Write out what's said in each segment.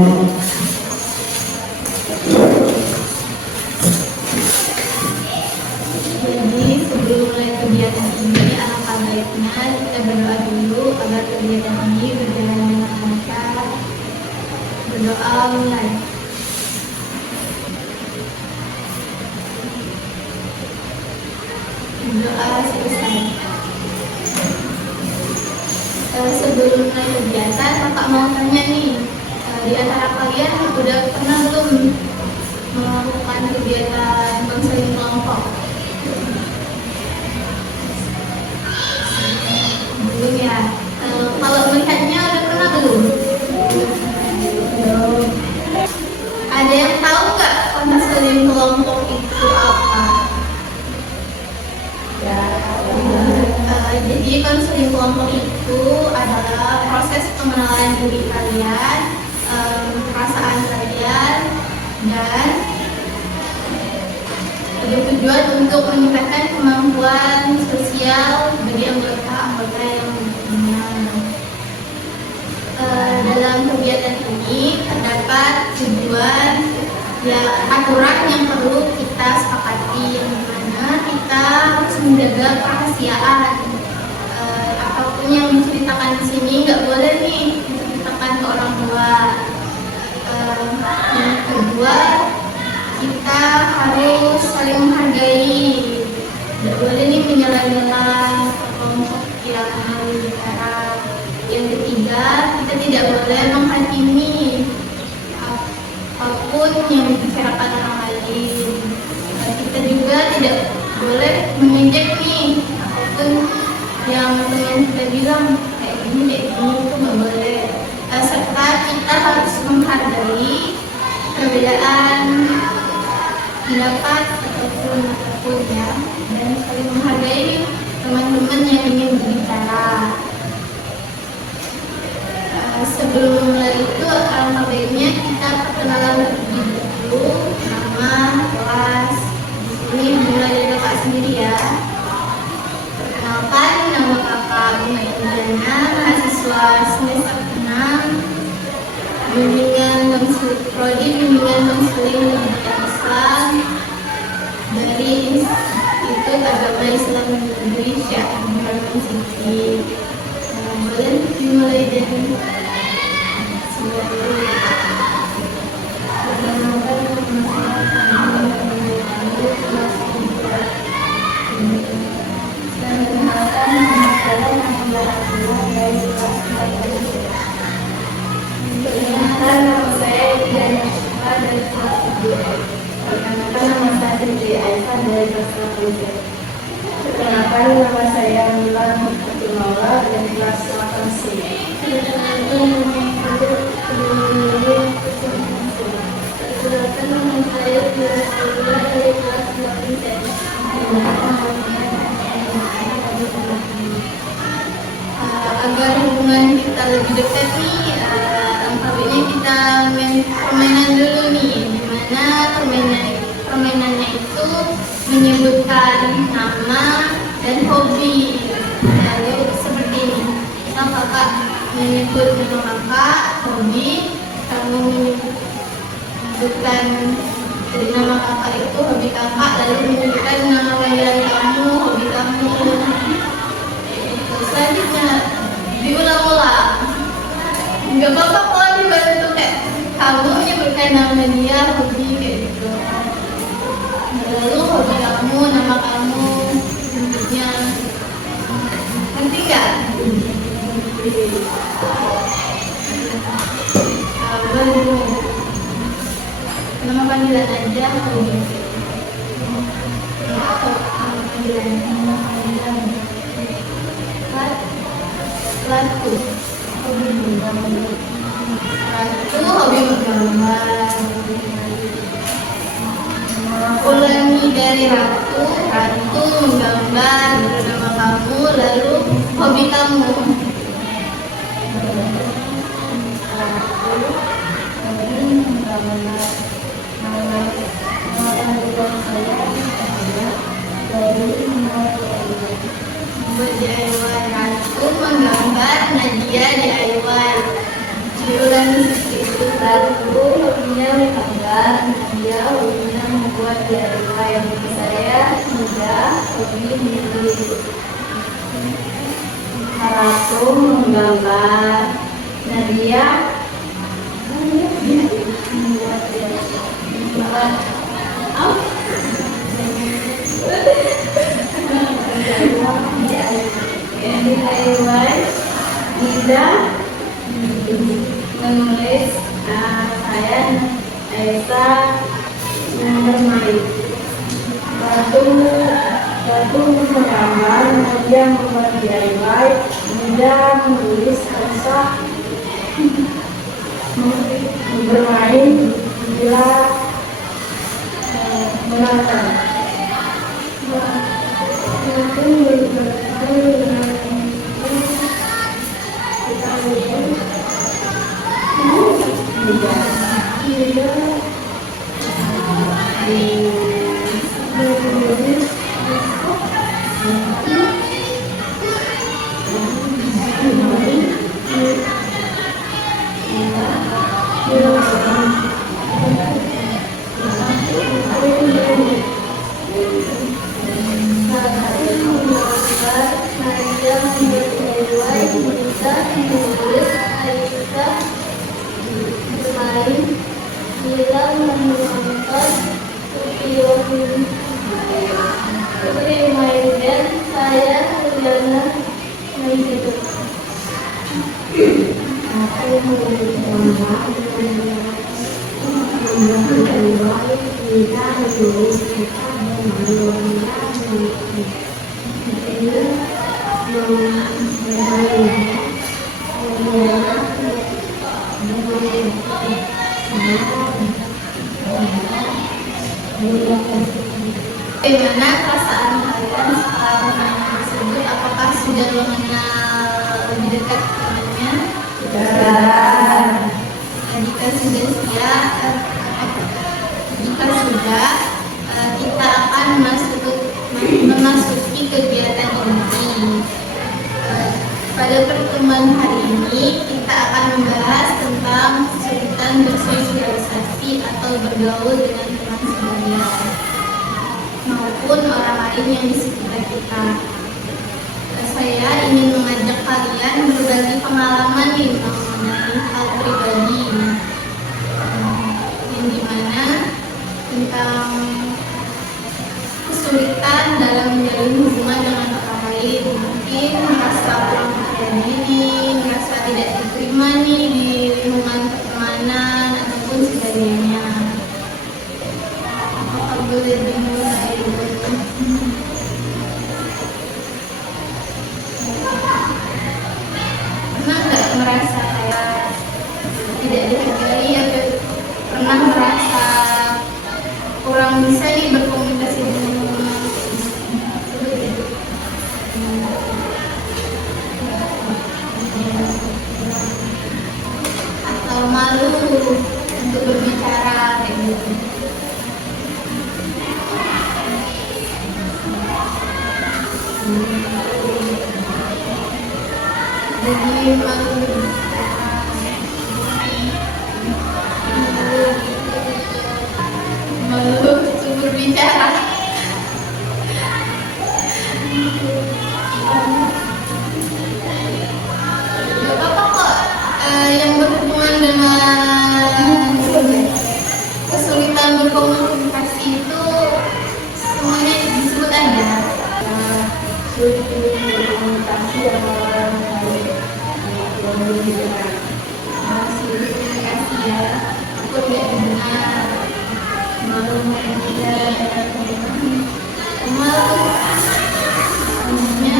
Jadi sebelum mulai kegiatan ini, alangkah baiknya kita berdoa dulu agar kegiatan ini berjalan dengan lancar. Berdoa mulai. Berdoa selesai. Sebelum mulai kegiatan, kakak mau tanya nih, di antara kalian udah pernah belum melakukan kegiatan konseling kelompok? Belum ya. Kalau melihatnya udah pernah belum? Belum. Ada yang tahu nggak konseling kelompok itu apa? Ya. Jadi konseling kelompok itu adalah proses pengenalan diri kalian, perasaan kalian, dan bertujuan untuk meningkatkan kemampuan sosial bagi anggota-anggota yang punya. Dalam kegiatan ini terdapat tujuan, ya, aturan yang perlu kita sepakati, yang dimana kita harus menjaga kerahasiaan. Apapun yang diceritakan di sini nggak boleh nih diceritakan ke orang tua. Yang kedua, kita harus saling menghargai. Tidak boleh nih menyela-nyela kelompok yang berbicara. Yang ketiga, kita tidak boleh menghakimi apapun yang dibicarakan orang lain. Kita juga tidak boleh mengejek nih apapun yang teman kita bilang kayak gini itu nggak boleh. Serta kita harus menghargai perbedaan pendapat ataupun ya, dan saling menghargai teman-teman yang ingin berbicara. Sebelum mulai itu, alangkah baiknya kita perkenalan terlebih dulu, nama, kelas. Ini mulai dari kakak sendiri ya. Perkenalkan, nama kakak Bunga Indriana, mahasiswa semester 6, prodi bimbingan konseling pendidikan Islam dari Institut Agama Islam Indonesia, Muhammad Siti. Boleh dimulai dari Perkenalkan, nama saya Milan Fatimala dari kelas 8C. Perkenalkan, nama saya Firas dari kelas 8C. Agar hubungan kita lebih dekat nih, tampaknya kita main permainan dulu nih, dimana permainannya itu menyebutkan nama dan hobi. Lalu seperti ini, kita kakak menyebut nama kakak, hobi, kamu menyebutkan dari nama kakak itu hobi kakak, lalu menyebutkan nama panggilan kamu, hobi kamu. Selanjutnya diulang-ulang. Nggak apa-apa kalau dibantu kayak kamu menyebutkan nama dia, hobi kayak gitu. Lalu hobi kamu, nama kamu, bentuknya. Nanti nggak? Baru nama panggilan aja, hobi. Nama panggilan. Ratu, hobi menggambar. Ulangi dari Ratu menggambar, nama kamu, lalu hobi kamu. Buat DIY, Ratu menggambar, Nadia DIY. Diulangi seperti itu. Lalu menggambar. Nadia membuat DIY. Ida menulis. Saya Aisyah bermain. Batu menggambar. Nadia membuat DIY. Ida menulis. Aisyah bermain. Bila menonton. Bagaimana perasaan kalian setelah permainan tersebut? Apakah sudah mengenal lebih dekat temannya? Jika sudah kita akan memasuki kegiatan ini. Pada pertemuan hari ini kita akan membahas tentang kesulitan bersosialisasi atau bergaul dengan teman sebaya maupun orang lain yang di sekitar kita. Saya ingin mengajak kalian berbagi pengalaman mengenai hal pribadi, yang dimana tentang kesulitan dalam menjalin hubungan dengan orang lain. Mungkin merasa kurang percaya diri, merasa tidak diterima nih di lingkungan pertemanan ataupun sebagainya. Apakah boleh dimulai? Pernah nggak merasa kayak tidak dihargai atau pernah merasa kurang bisa nih berkomunikasi dengan orang? Atau malu untuk berbicara kayak gitu? Jadi malu untuk berbicara. Gak apa-apa kok, yang berhubungan dengan kesulitan berkomunikasi itu semuanya disebut aja. Sulit berkomunikasi dengan orang lain. Masih komunikasi ya, aku tidak dengar, malu mendengar, malu semuanya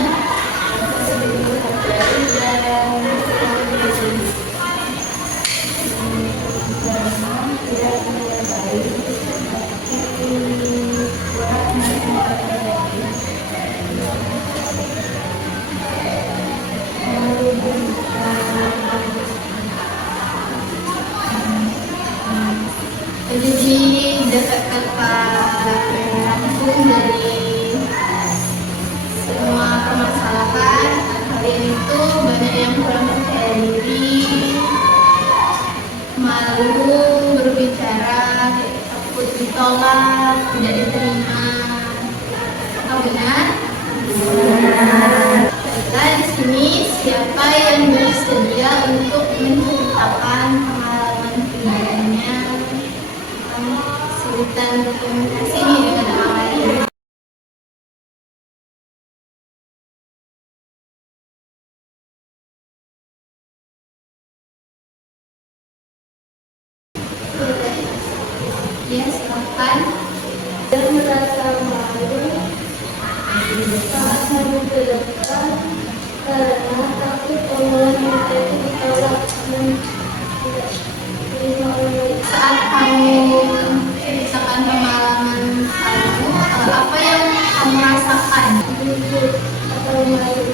jadi dapat rangkum dari semua permasalahan kalian itu banyak yang kurang kita itu ditolak dan tidak diterima oleh baik. Saat kamu ceritakan pengalaman kamu, apa yang kamu rasakan? Jujur atau malu.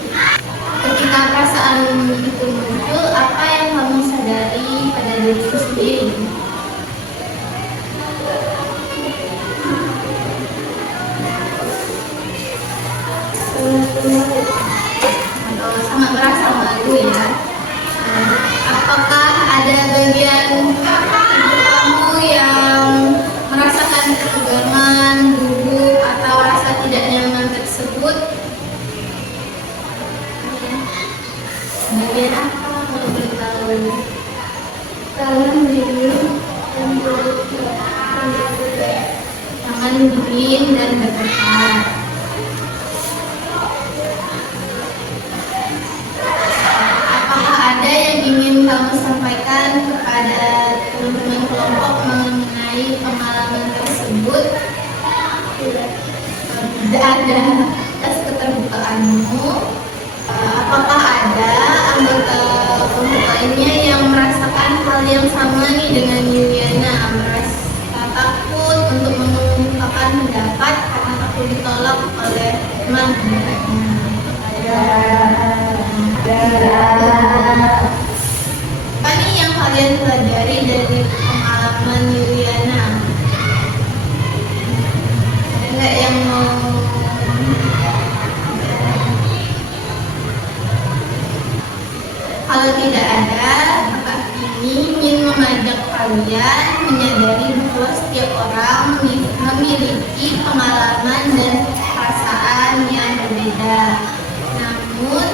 Ketika perasaan itu muncul, apa yang kamu sadari pada dirimu sendiri? Sangat merasa malu ya. Apakah ada bagian tubuh kamu yang merasakan ketegangan, gugup, atau rasa tidak nyaman tersebut? Bagian apa kalau boleh tahu? Tangan dingin dan bergetar. Tangan dingin dan bergetar. Apakah ada yang ingin kamu sampaikan kepada teman-teman kelompok mengenai pengalaman tersebut? Tidak ada. Atas keterbukaanmu, apakah ada anggota kelompok lainnya yang merasakan hal yang sama nih dengan Yuliana, merasa takut untuk mengungkapkan pendapat karena takut ditolak oleh teman-temannya? Apa nih yang kalian pelajari dari pengalaman Yuliana? Ada nggak yang mau? Kalau tidak ada, Kakak ini ingin mengajak kalian menyadari bahwa setiap orang memiliki pengalaman dan perasaan yang berbeda. Namun,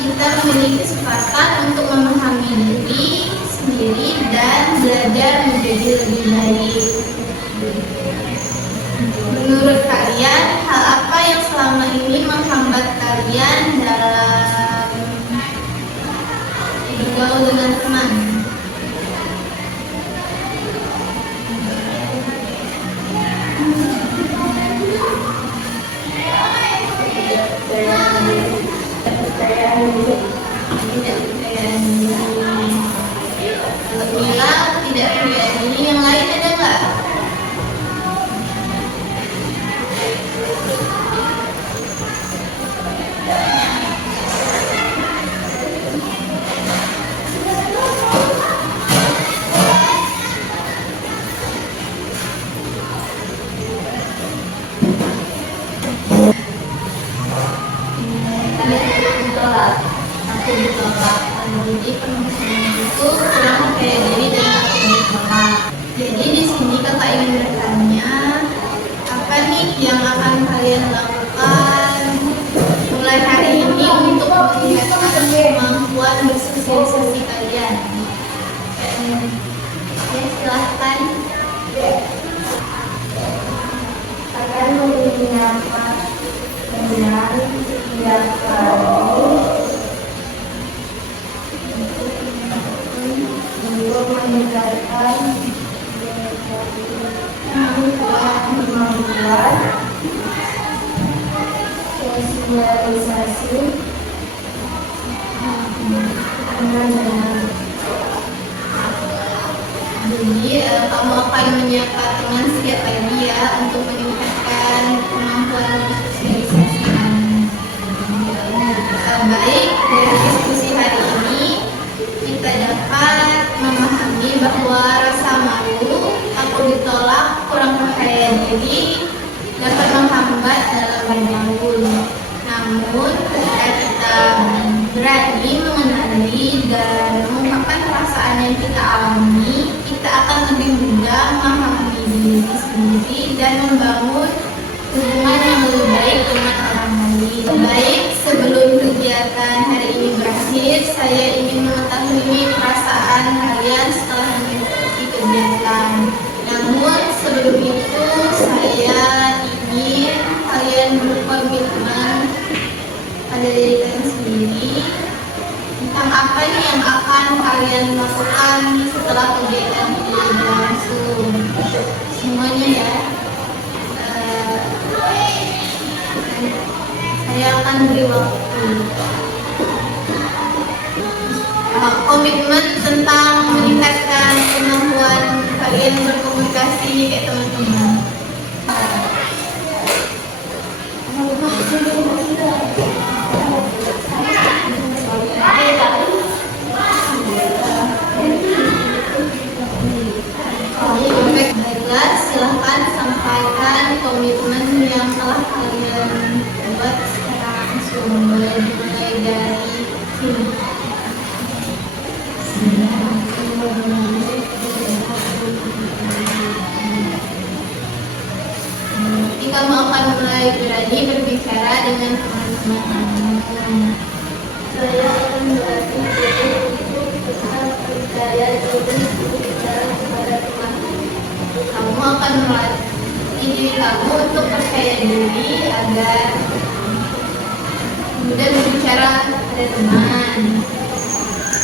kita memiliki kesempatan untuk memahami diri sendiri dan belajar menjadi lebih baik. Menurut kalian, hal apa yang selama ini menghambat kalian dalam bergaul dengan teman? Tidak percaya diri. Kalau bilang tidak percaya diri, yang lain ada nggak? Aku ditolak. Jadi penulisan itu kurang percaya diri dan takut ditolak. Jadi di sini kakak ingin bertanya, apa nih yang akan kalian lakukan mulai hari ini untuk meningkatkan kemampuan bersosialisasi kalian? Ya, silahkan. Akan menyiapkan dengan setiap kali untuk meningkatkan kemampuan sosialisasi dengan. Jadi kamu akan menyapa teman setiap pagi ya untuk meningkatkan kemampuan bersosialisasi. Baik, dari diskusi hari ini kita dapat memahami bahwa rasa malu, takut ditolak, kurang percaya diri dapat menghambat dalam bergaul. Namun ketika kita berani mengenali dan mengungkapkan perasaan yang kita alami, kita akan lebih mudah memahami diri sendiri dan membangun hubungan yang lebih baik dengan orang lain. Baik, sebelum kegiatan hari ini berakhir, saya ingin mengetahui perasaan kalian setelah mengikuti kegiatan. Namun sebelum itu, saya ingin kalian berkomitmen pada diri kalian sendiri tentang apa nih yang akan kalian lakukan setelah kegiatan ini berlangsung. Semuanya ya. Saya akan beri waktu. komitmen tentang meningkatkan kemampuan kalian berkomunikasi kayak teman-teman. Baiklah, silahkan sampaikan komitmen yang telah kalian buat secara langsung. Mulai dari sini. Nanti kamu akan mulai berani berbicara dengan teman-teman. Saya akan berlatih untuk tetap percaya diri berbicara kepada teman. Kamu akan melatih diri kamu untuk percaya diri agar mudah berbicara pada teman.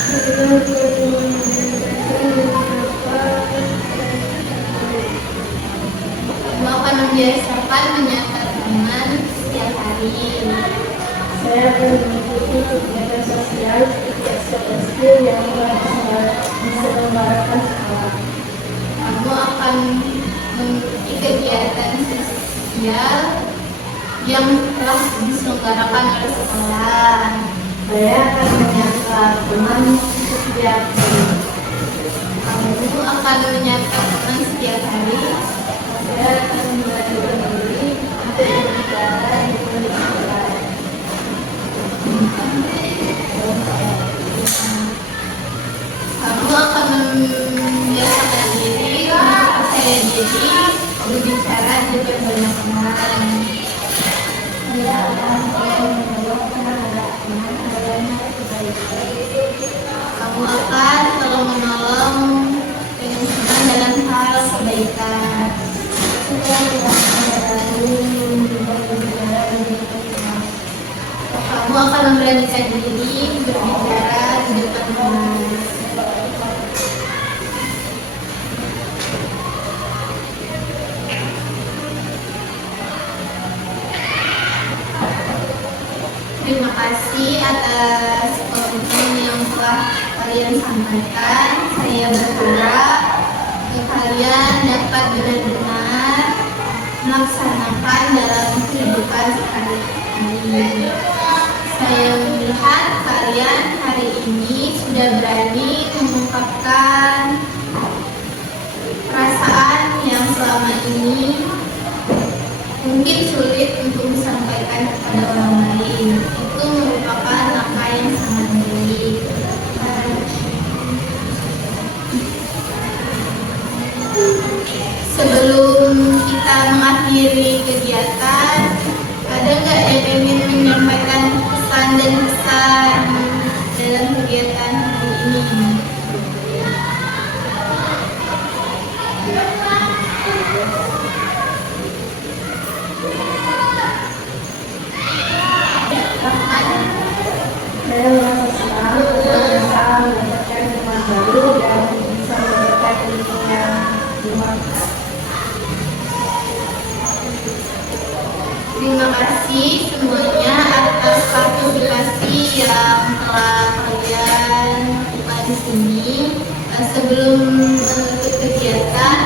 Sebelum berkomunikasi, Kamu akan membiasakan menyapa teman setiap hari. saya akan mengikuti kegiatan sosial seperti yang diselenggarakan sekolah. Kamu akan mengikuti kegiatan sosial yang telah diselenggarakan oleh sekolah. Saya akan menyapa teman setiap hari. Kamu akan menyapa teman setiap hari. Saya akan memberanikan diri untuk berbicara di sekolah. Kamu akan membiasakan diri untuk percaya diri berbicara di depan banyak orang. Saya akan menjawab penanganan kebaikan. Kamu akan selalu menolong dengan senang dalam hal kebaikan. Saya tidak berani berbicara di depan. Kamu akan memberanikan diri berbicara di depan umum. Terima kasih atas komitmen yang telah kalian sampaikan. Saya berharap kalian dapat benar-benar melaksanakan dalam kehidupan sehari-hari. Saya melihat kalian hari ini sudah berani mengungkapkan perasaan yang selama ini mungkin sulit untuk disampaikan kepada orang lain. Itu merupakan langkah yang sangat baik. Sebelum kita mengakhiri kegiatan, ada nggak yang ingin menyampaikan pesan dan pesan dalam kegiatan hari ini? Saya merasa senang bisa mendapatkan teman baru dan bisa mendapatkan lingkungan rumah. Terima kasih semuanya atas partisipasi yang telah kalian lakukan di sini. Sebelum menutup kegiatan,